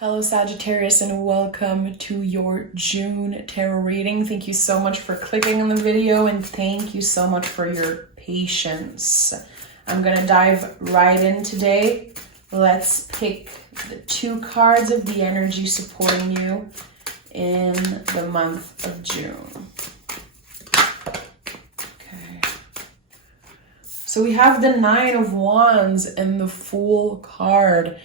Hello Sagittarius and welcome to your June tarot reading. Thank you so much for clicking on the video and thank you so much for your patience. I'm gonna dive right in today. Let's pick the two cards of the energy supporting you in the month of June. Okay. So we have the Nine of Wands and the Fool card.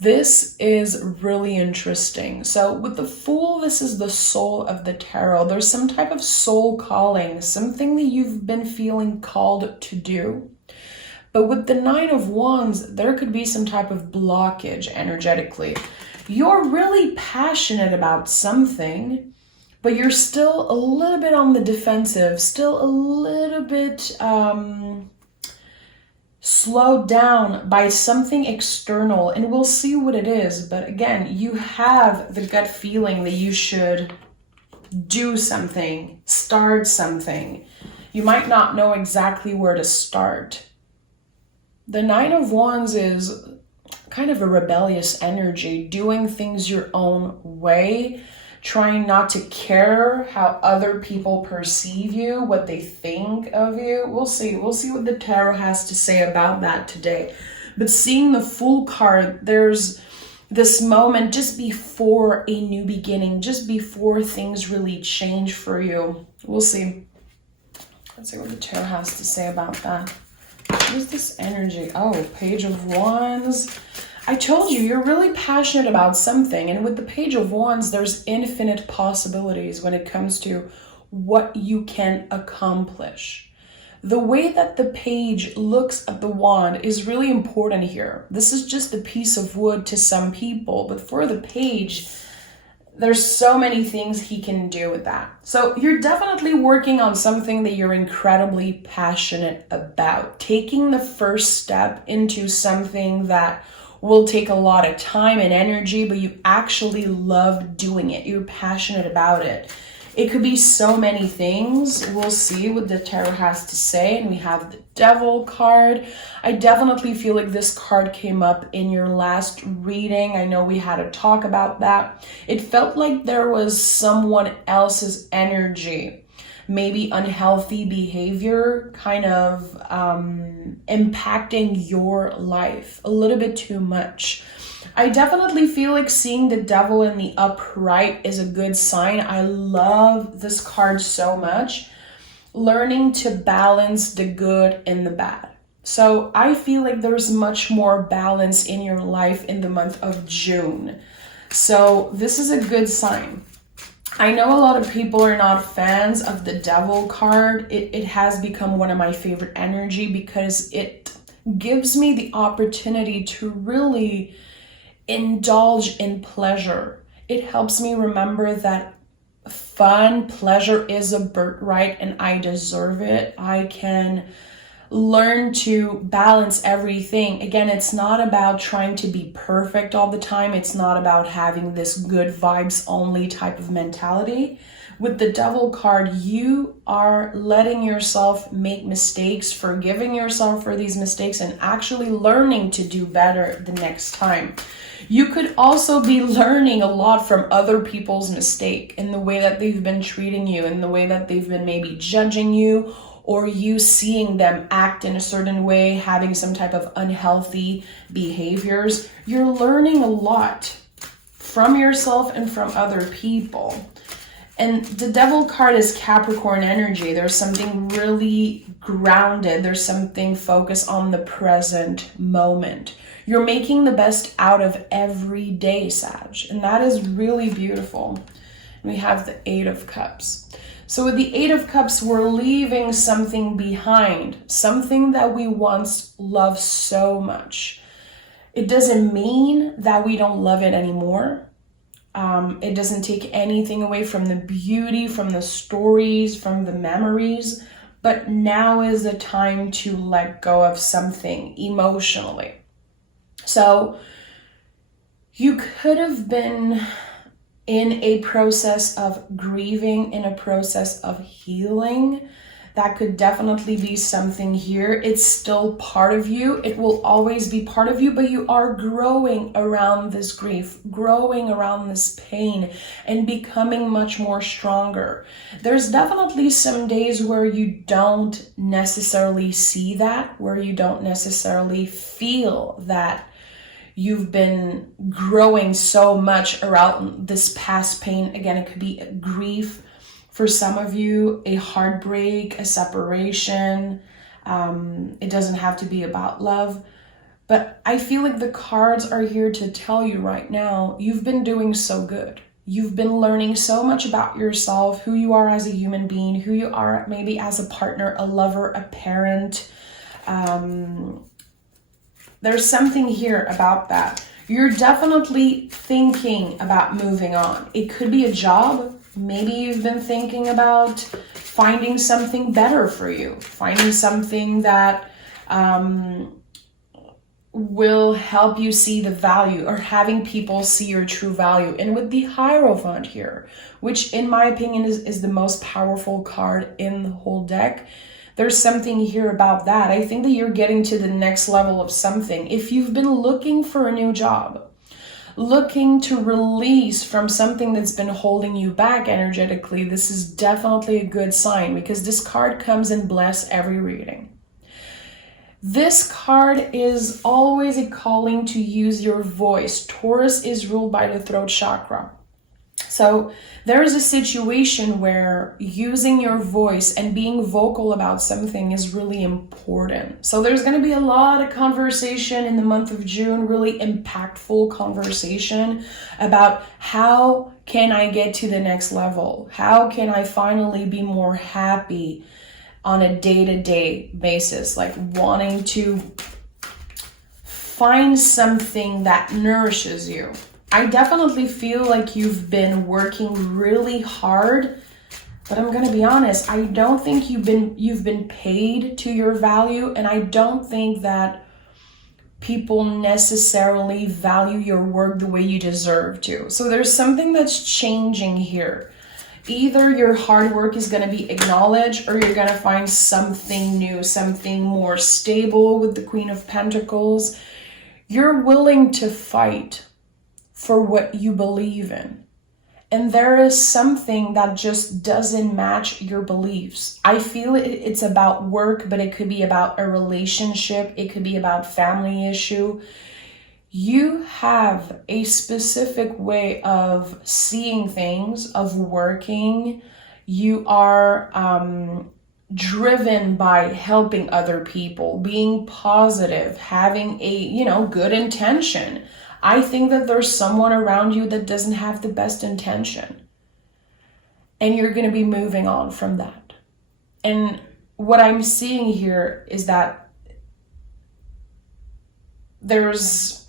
This is really interesting. So with the Fool, this is the soul of the tarot. There's some type of soul calling, something that you've been feeling called to do. But with the Nine of Wands, there could be some type of blockage energetically. You're really passionate about something, but you're still a little bit on the defensive, still a little bit slowed down by something external, and we'll see what it is. But again, you have the gut feeling that you should do something, start something. You might not know exactly where to start. The Nine of Wands is kind of a rebellious energy, doing things your own way, trying not to care how other people perceive you, what they think of you. We'll see what the tarot has to say about that today. But seeing the Fool card, there's this moment just before a new beginning, just before things really change for you. We'll see. Let's see what the tarot has to say about that. What is this energy? Oh, Page of Wands. I told you, you're really passionate about something, and with the Page of Wands, there's infinite possibilities when it comes to what you can accomplish. The way that the page looks at the wand is really important here. This is just a piece of wood to some people, but for the page, there's so many things he can do with that. So you're definitely working on something that you're incredibly passionate about. Taking the first step into something that will take a lot of time and energy, but you actually love doing it. You're passionate about it. It could be so many things. We'll see what the tarot has to say. And we have the Devil card. I definitely feel like this card came up in your last reading. I know we had a talk about that. It felt like there was someone else's energy, maybe unhealthy behavior, kind of impacting your life a little bit too much. I definitely feel like seeing the Devil in the upright is a good sign. I love this card so much. Learning to balance the good and the bad. So I feel like there's much more balance in your life in the month of June. So this is a good sign. I know a lot of people are not fans of the Devil card. It has become one of my favorite energy because it gives me the opportunity to really indulge in pleasure. It helps me remember that fun, pleasure is a birthright and I deserve it. I can learn to balance everything. Again, it's not about trying to be perfect all the time. It's not about having this good vibes only type of mentality. With the Devil card, you are letting yourself make mistakes, forgiving yourself for these mistakes, and actually learning to do better the next time. You could also be learning a lot from other people's mistake in the way that they've been treating you, in the way that they've been maybe judging you, or you seeing them act in a certain way, having some type of unhealthy behaviors. You're learning a lot from yourself and from other people. And the Devil card is Capricorn energy. There's something really grounded. There's something focused on the present moment. You're making the best out of every day, Sag. And that is really beautiful. We have the Eight of Cups. So with the Eight of Cups, we're leaving something behind, something that we once loved so much. It doesn't mean that we don't love it anymore. It doesn't take anything away from the beauty, from the stories, from the memories, but now is the time to let go of something emotionally. So you could have been in a process of grieving, in a process of healing, That could definitely be something here. It's still part of you. It will always be part of you, but you are growing around this grief, growing around this pain, and becoming much more stronger. There's definitely some days where you don't necessarily see that, where you don't necessarily feel that you've been growing so much around this past pain. Again, it could be a grief. For some of you, a heartbreak, a separation. It doesn't have to be about love. But I feel like the cards are here to tell you right now, you've been doing so good. You've been learning so much about yourself, who you are as a human being, who you are maybe as a partner, a lover, a parent. There's something here about that. You're definitely thinking about moving on. It could be a job. Maybe you've been thinking about finding something better for you, finding something that will help you see the value, or having people see your true value. And with the Hierophant here, which in my opinion is the most powerful card in the whole deck, there's something here about that. I think that you're getting to the next level of something. If you've been looking for a new job, looking to release from something that's been holding you back energetically, this is definitely a good sign, because this card comes and bless every reading. This card is always a calling to use your voice. Taurus is ruled by the throat chakra. So there is a situation where using your voice and being vocal about something is really important. So there's going to be a lot of conversation in the month of June, really impactful conversation about how can I get to the next level? How can I finally be more happy on a day-to-day basis? Like wanting to find something that nourishes you. I definitely feel like you've been working really hard, but I'm going to be honest, I don't think you've been paid to your value, and I don't think that people necessarily value your work the way you deserve to. So there's something that's changing here. Either your hard work is going to be acknowledged, or you're going to find something new, something more stable with the Queen of Pentacles. You're willing to fight for what you believe in. And there is something that just doesn't match your beliefs. I feel it's about work, but it could be about a relationship. It could be about family issue. You have a specific way of seeing things, of working. You are driven by helping other people, being positive, having a, good intention. I think that there's someone around you that doesn't have the best intention. And you're going to be moving on from that. And what I'm seeing here is that there's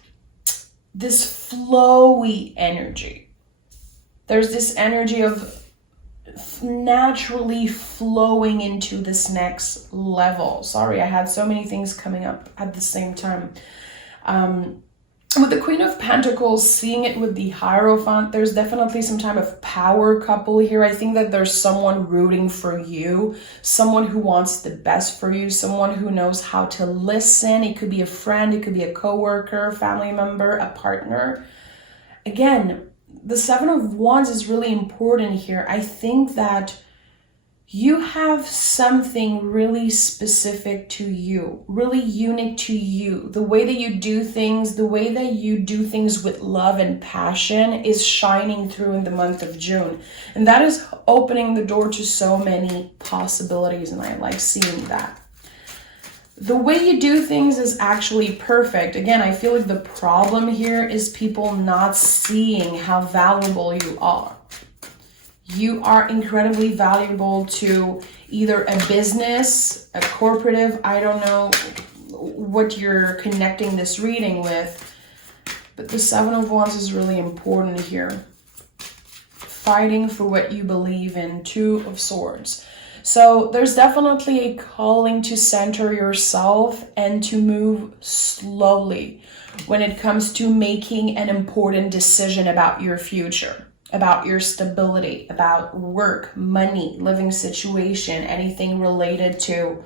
this flowy energy. There's this energy of naturally flowing into this next level. Sorry, I had so many things coming up at the same time. With the Queen of Pentacles, seeing it with the Hierophant, there's definitely some type of power couple here. I think that there's someone rooting for you, someone who wants the best for you, someone who knows how to listen. It could be a friend, it could be a coworker, family member, a partner. Again, the Seven of Wands is really important here. I think that you have something really specific to you, really unique to you. The way that you do things, the way that you do things with love and passion is shining through in the month of June. And that is opening the door to so many possibilities, and I like seeing that. The way you do things is actually perfect. Again, I feel like the problem here is people not seeing how valuable you are. You are incredibly valuable to either a business, a corporative, I don't know what you're connecting this reading with, but the Seven of Wands is really important here. Fighting for what you believe in, Two of Swords. So there's definitely a calling to center yourself and to move slowly when it comes to making an important decision about your future. about your stability, about work, money, living situation, anything related to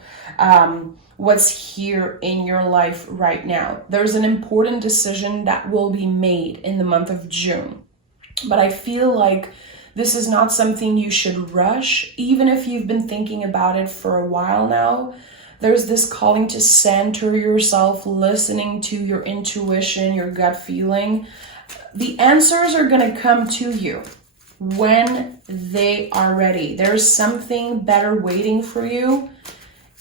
what's here in your life right now. There's an important decision that will be made in the month of June. But I feel like this is not something you should rush, even if you've been thinking about it for a while now. There's this calling to center yourself, listening to your intuition, your gut feeling. The answers are going to come to you when they are ready. There's something better waiting for you.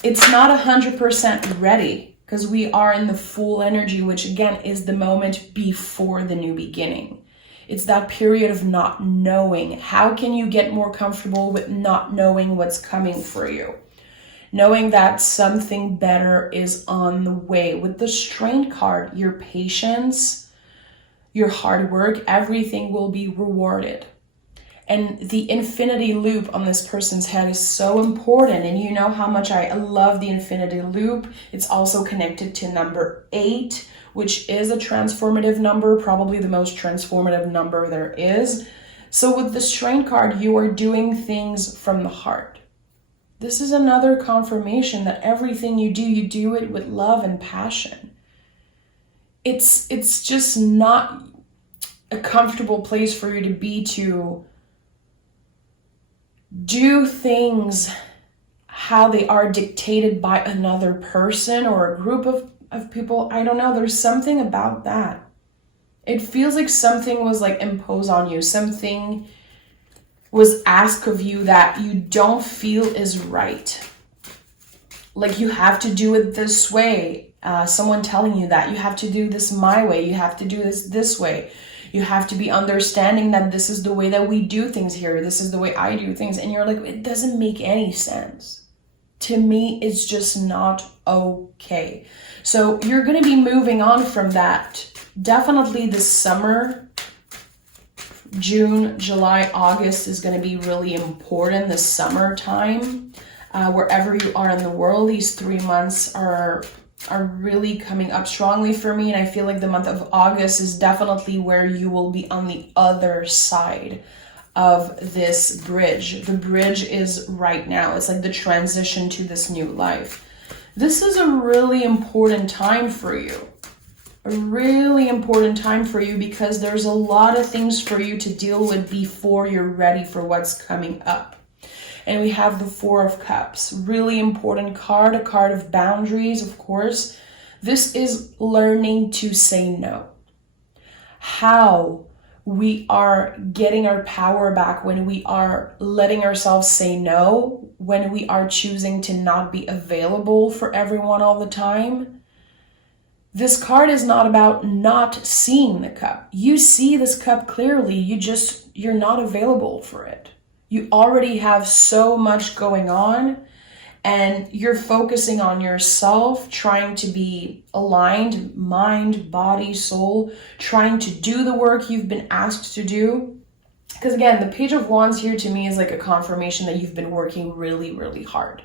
It's not 100% ready because we are in the full energy, which again is the moment before the new beginning. It's that period of not knowing. How can you get more comfortable with not knowing what's coming for you? Knowing that something better is on the way. With the Strength card, your patience, your hard work, everything will be rewarded. And the infinity loop on this person's head is so important. And you know how much I love the infinity loop. It's also connected to number 8, which is a transformative number, probably the most transformative number there is. So with the Strength card, you are doing things from the heart. This is another confirmation that everything you do it with love and passion. It's just not a comfortable place for you to be to do things how they are dictated by another person or a group of people. I don't know. There's something about that. It feels like something was like imposed on you. Something was asked of you that you don't feel is right. Like you have to do it this way. Someone telling you that you have to do this my way. You have to do this way. You have to be understanding that this is the way that we do things here. This is the way I do things. And you're like, it doesn't make any sense. To me, it's just not okay. So you're going to be moving on from that. Definitely this summer, June, July, August is going to be really important. The summertime, wherever you are in the world, these 3 months are really coming up strongly for me. And I feel like the month of August is definitely where you will be on the other side of this bridge. The bridge is right now. It's like the transition to this new life. This is a really important time for you. A really important time for you because there's a lot of things for you to deal with before you're ready for what's coming up. And we have the 4 of Cups, really important card, a card of boundaries, of course. This is learning to say no. How we are getting our power back when we are letting ourselves say no, when we are choosing to not be available for everyone all the time. This card is not about not seeing the cup. You see this cup clearly, you're not available for it. You already have so much going on and you're focusing on yourself, trying to be aligned, mind, body, soul, trying to do the work you've been asked to do. Because again, the Page of Wands here to me is like a confirmation that you've been working really, really hard.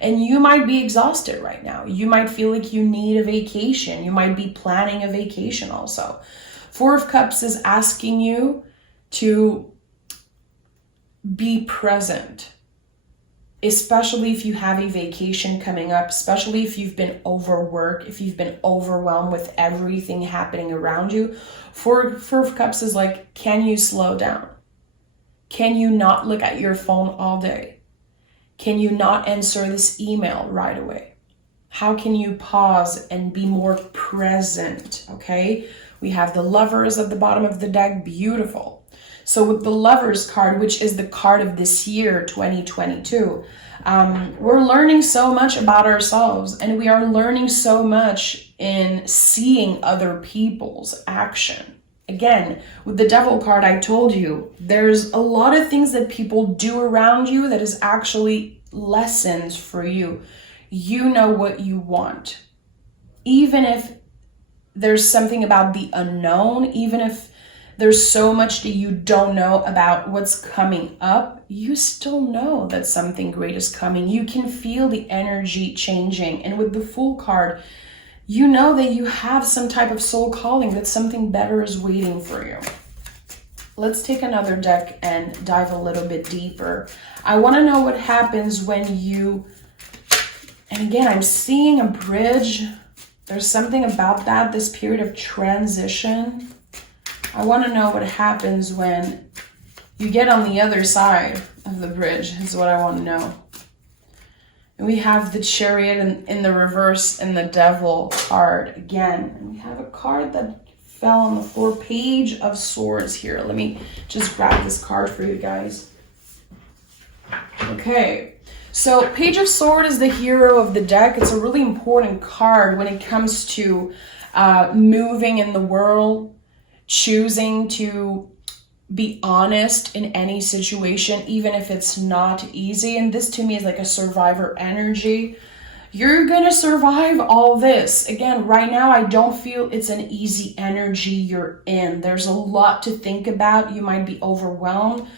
And you might be exhausted right now. You might feel like you need a vacation. You might be planning a vacation also. 4 of Cups is asking you to be present, especially if you have a vacation coming up, especially if you've been overworked, if you've been overwhelmed with everything happening around you. 4 of Cups is like, can you slow down? Can you not look at your phone all day? Can you not answer this email right away? How can you pause and be more present? Okay, we have the Lovers at the bottom of the deck, beautiful. So with the Lovers card, which is the card of this year, 2022, we're learning so much about ourselves and we are learning so much in seeing other people's action. Again, with the Devil card, I told you, there's a lot of things that people do around you that is actually lessons for you. You know what you want. Even if there's something about the unknown, even if there's so much that you don't know about what's coming up, you still know that something great is coming. You can feel the energy changing. And with the Fool card, you know that you have some type of soul calling, that something better is waiting for you. let's take another deck and dive a little bit deeper. I want to know what happens when you, and again, I'm seeing a bridge. There's something about that, this period of transition. I want to know what happens when you get on the other side of the bridge, is what I want to know. And we have the Chariot in the reverse and the Devil card again. And we have a card that fell on the floor, Page of Swords here. Let me just grab this card for you guys. Okay, so Page of Swords is the hero of the deck. It's a really important card when it comes to moving in the world, choosing to be honest in any situation, even if it's not easy. And this to me is like a survivor energy. You're gonna survive all this. Again, right now, I don't feel it's an easy energy you're in. There's a lot to think about. You might be overwhelmed.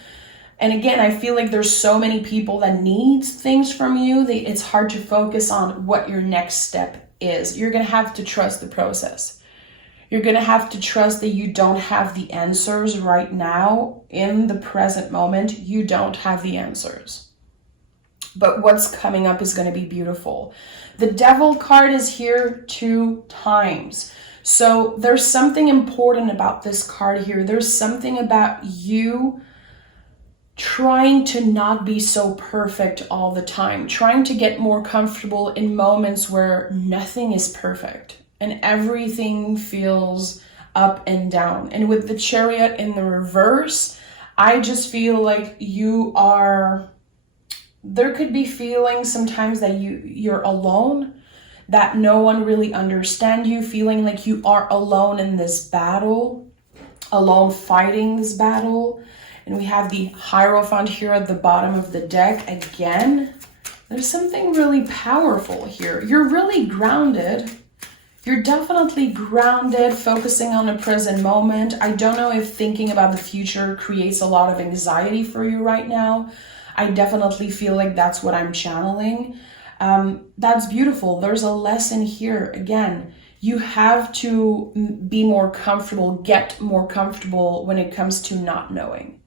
And again, I feel like there's so many people that need things from you. It's hard to focus on what your next step is. You're gonna have to trust the process. You're gonna have to trust that you don't have the answers right now. In the present moment, you don't have the answers. But what's coming up is going to be beautiful. The Devil card is here 2 times. So there's something important about this card here. There's something about you trying to not be so perfect all the time, trying to get more comfortable in moments where nothing is perfect and everything feels up and down. And with the Chariot in the reverse, I just feel like you are... There could be feelings sometimes that you're alone, that no one really understands you, feeling like you are alone in this battle, alone fighting this battle. And we have the Hierophant here at the bottom of the deck again. There's something really powerful here. You're really grounded. You're definitely grounded, focusing on the present moment. I don't know if thinking about the future creates a lot of anxiety for you right now. I definitely feel like that's what I'm channeling. That's beautiful. There's a lesson here. Again, you have to be more comfortable, get more comfortable when it comes to not knowing.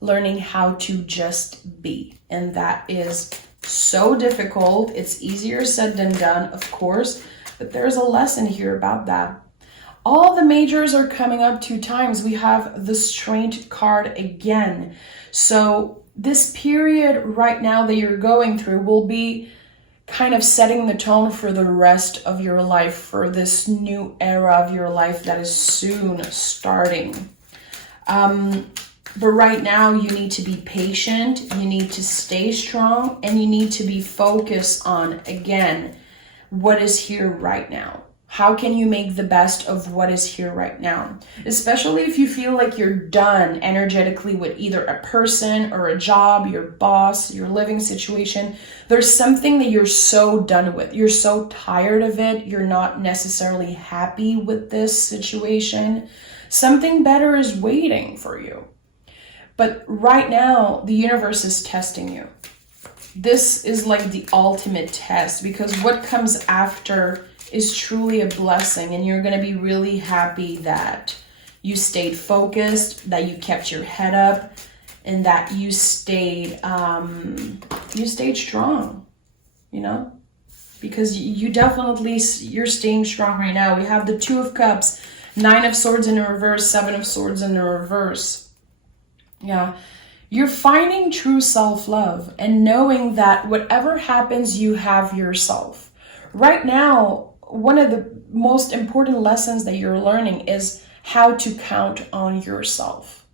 Learning how to just be. And that is so difficult. It's easier said than done, of course, but there's a lesson here about that. All the majors are coming up 2 times. We have the Strength card again. So this period right now that you're going through will be kind of setting the tone for the rest of your life, for this new era of your life that is soon starting. But right now you need to be patient, you need to stay strong, and you need to be focused on, again, what is here right now. How can you make the best of what is here right now? Especially if you feel like you're done energetically with either a person or a job, your boss, your living situation. There's something that you're so done with. You're so tired of it. You're not necessarily happy with this situation. Something better is waiting for you. But right now, the universe is testing you. This is like the ultimate test, because what comes after is truly a blessing, and you're going to be really happy that you stayed focused, that you kept your head up, and that you stayed strong, you know, because you definitely, you're staying strong right now. We have the 2 of Cups, 9 of Swords in the reverse, 7 of Swords in the reverse. Yeah. You're finding true self-love and knowing that whatever happens, you have yourself. Right now, one of the most important lessons that you're learning is how to count on yourself.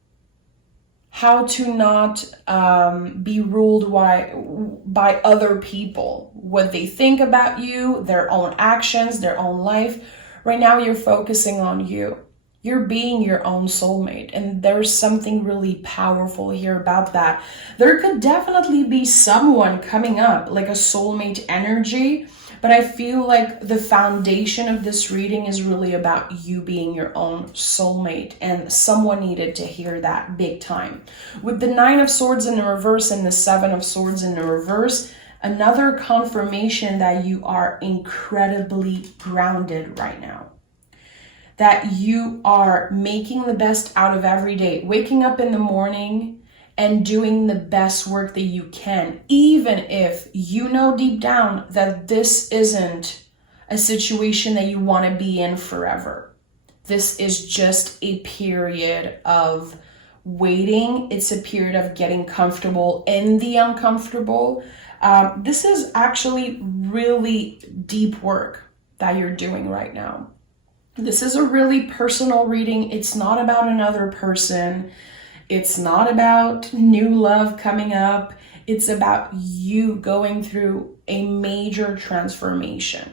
How to not be ruled by other people, what they think about you, their own actions, their own life. Right now, you're focusing on you. You're being your own soulmate, and there's something really powerful here about that. There could definitely be someone coming up, like a soulmate energy, but I feel like the foundation of this reading is really about you being your own soulmate, and someone needed to hear that big time. With the 9 of Swords in the reverse and the 7 of Swords in the reverse, another confirmation that you are incredibly grounded right now. that you are making the best out of every day, waking up in the morning and doing the best work that you can, even if you know deep down that this isn't a situation that you want to be in forever. This is just a period of waiting. It's a period of getting comfortable in the uncomfortable. This is actually really deep work that you're doing right now. This is a really personal reading. It's not about another person. It's not about new love coming up. It's about you going through a major transformation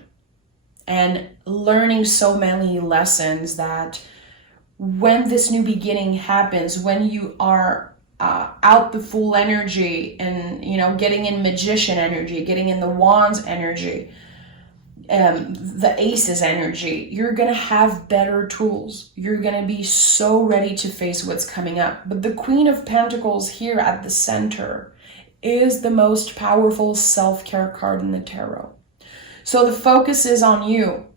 and learning so many lessons that when this new beginning happens, when you are out the full energy and, getting in magician energy, getting in the wands energy, the aces energy, you're going to have better tools. You're going to be so ready to face what's coming up. But the Queen of Pentacles here at the center is the most powerful self-care card in the tarot. So the focus is on you,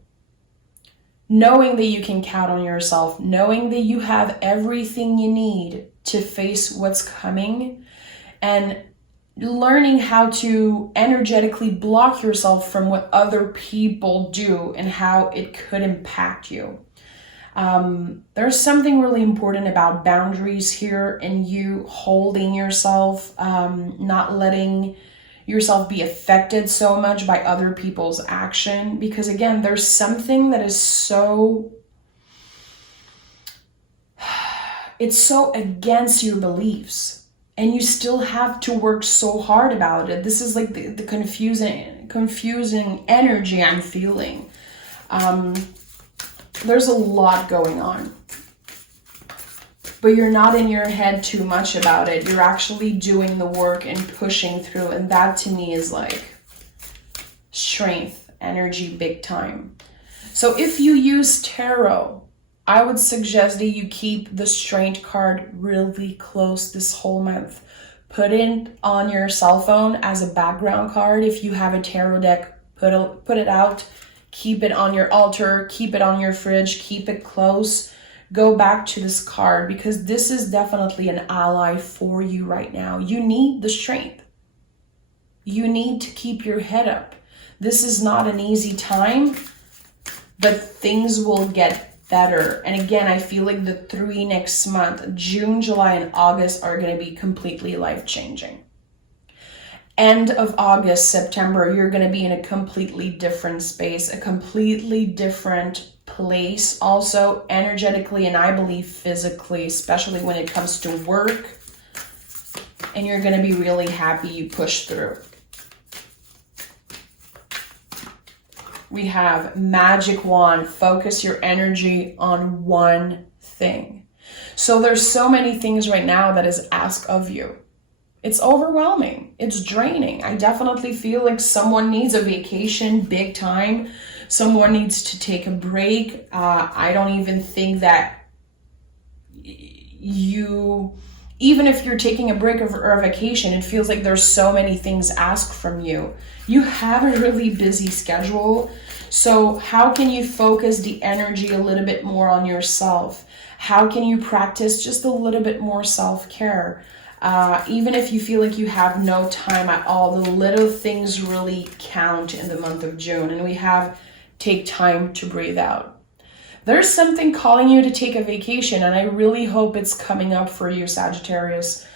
knowing that you can count on yourself, knowing that you have everything you need to face what's coming, and learning how to energetically block yourself from what other people do and how it could impact you. There's something really important about boundaries here and you holding yourself, not letting yourself be affected so much by other people's action. Because again, there's something that is it's so against your beliefs. And you still have to work so hard about it. This is like the confusing energy I'm feeling. There's a lot going on. But you're not in your head too much about it. You're actually doing the work and pushing through. And that to me is like strength, energy, big time. So if you use tarot, I would suggest that you keep the strength card really close this whole month. Put it on your cell phone as a background card. If you have a tarot deck, put it out. Keep it on your altar. Keep it on your fridge. Keep it close. Go back to this card because this is definitely an ally for you right now. You need the strength. You need to keep your head up. This is not an easy time, but things will get better. And again, I feel like the 3 next month, June, July, and August, are going to be completely life-changing. End of August, September, you're going to be in a completely different space, a completely different place, also energetically, and I believe physically, especially when it comes to work. And you're going to be really happy you pushed through. We have Magic Wand, focus your energy on one thing. So there's so many things right now that is asked of you. It's overwhelming. It's draining. I definitely feel like someone needs a vacation big time. Someone needs to take a break. I don't even think that even if you're taking a break or a vacation, it feels like there's so many things asked from you. You have a really busy schedule. So how can you focus the energy a little bit more on yourself? How can you practice just a little bit more self-care? Even if you feel like you have no time at all, the little things really count in the month of June. And we have take time to breathe out. There's something calling you to take a vacation, and I really hope it's coming up for you, Sagittarius.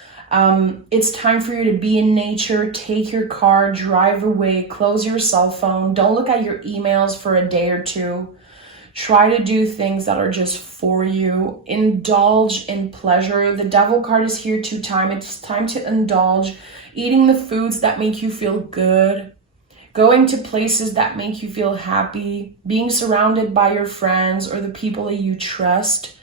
It's time for you to be in nature, take your car, drive away, close your cell phone. Don't look at your emails for a day or two. Try to do things that are just for you. Indulge in pleasure. The Devil card is here 2 times. It's time to indulge. Eating the foods that make you feel good. Going to places that make you feel happy. Being surrounded by your friends or the people that you trust.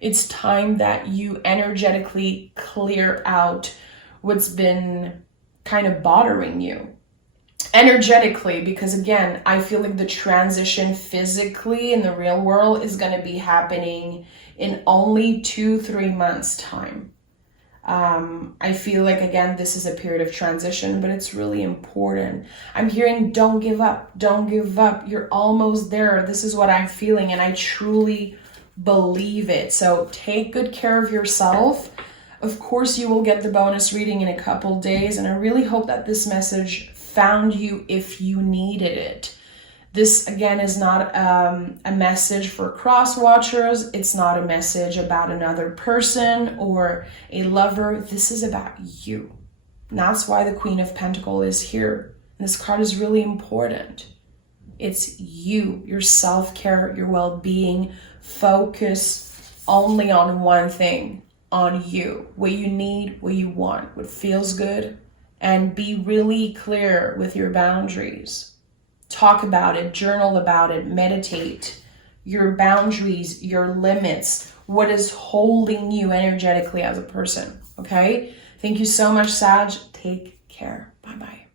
It's time that you energetically clear out what's been kind of bothering you. Energetically, because again, I feel like the transition physically in the real world is going to be happening in only 2-3 months time. I feel like, again, this is a period of transition, but it's really important. I'm hearing, don't give up. Don't give up. You're almost there. This is what I'm feeling. And I truly believe it. So take good care of yourself. Of course, you will get the bonus reading in a couple days, and I really hope that this message found you if you needed it. This, again, is not a message for cross watchers. It's not a message about another person or a lover. This is about you. And that's why the Queen of Pentacles is here. And this card is really important. It's you, your self-care, your well-being. Focus only on one thing, on you, what you need, what you want, what feels good, and be really clear with your boundaries. Talk about it, journal about it, meditate. Your boundaries, your limits, what is holding you energetically as a person, okay? Thank you so much, Sag. Take care. Bye-bye.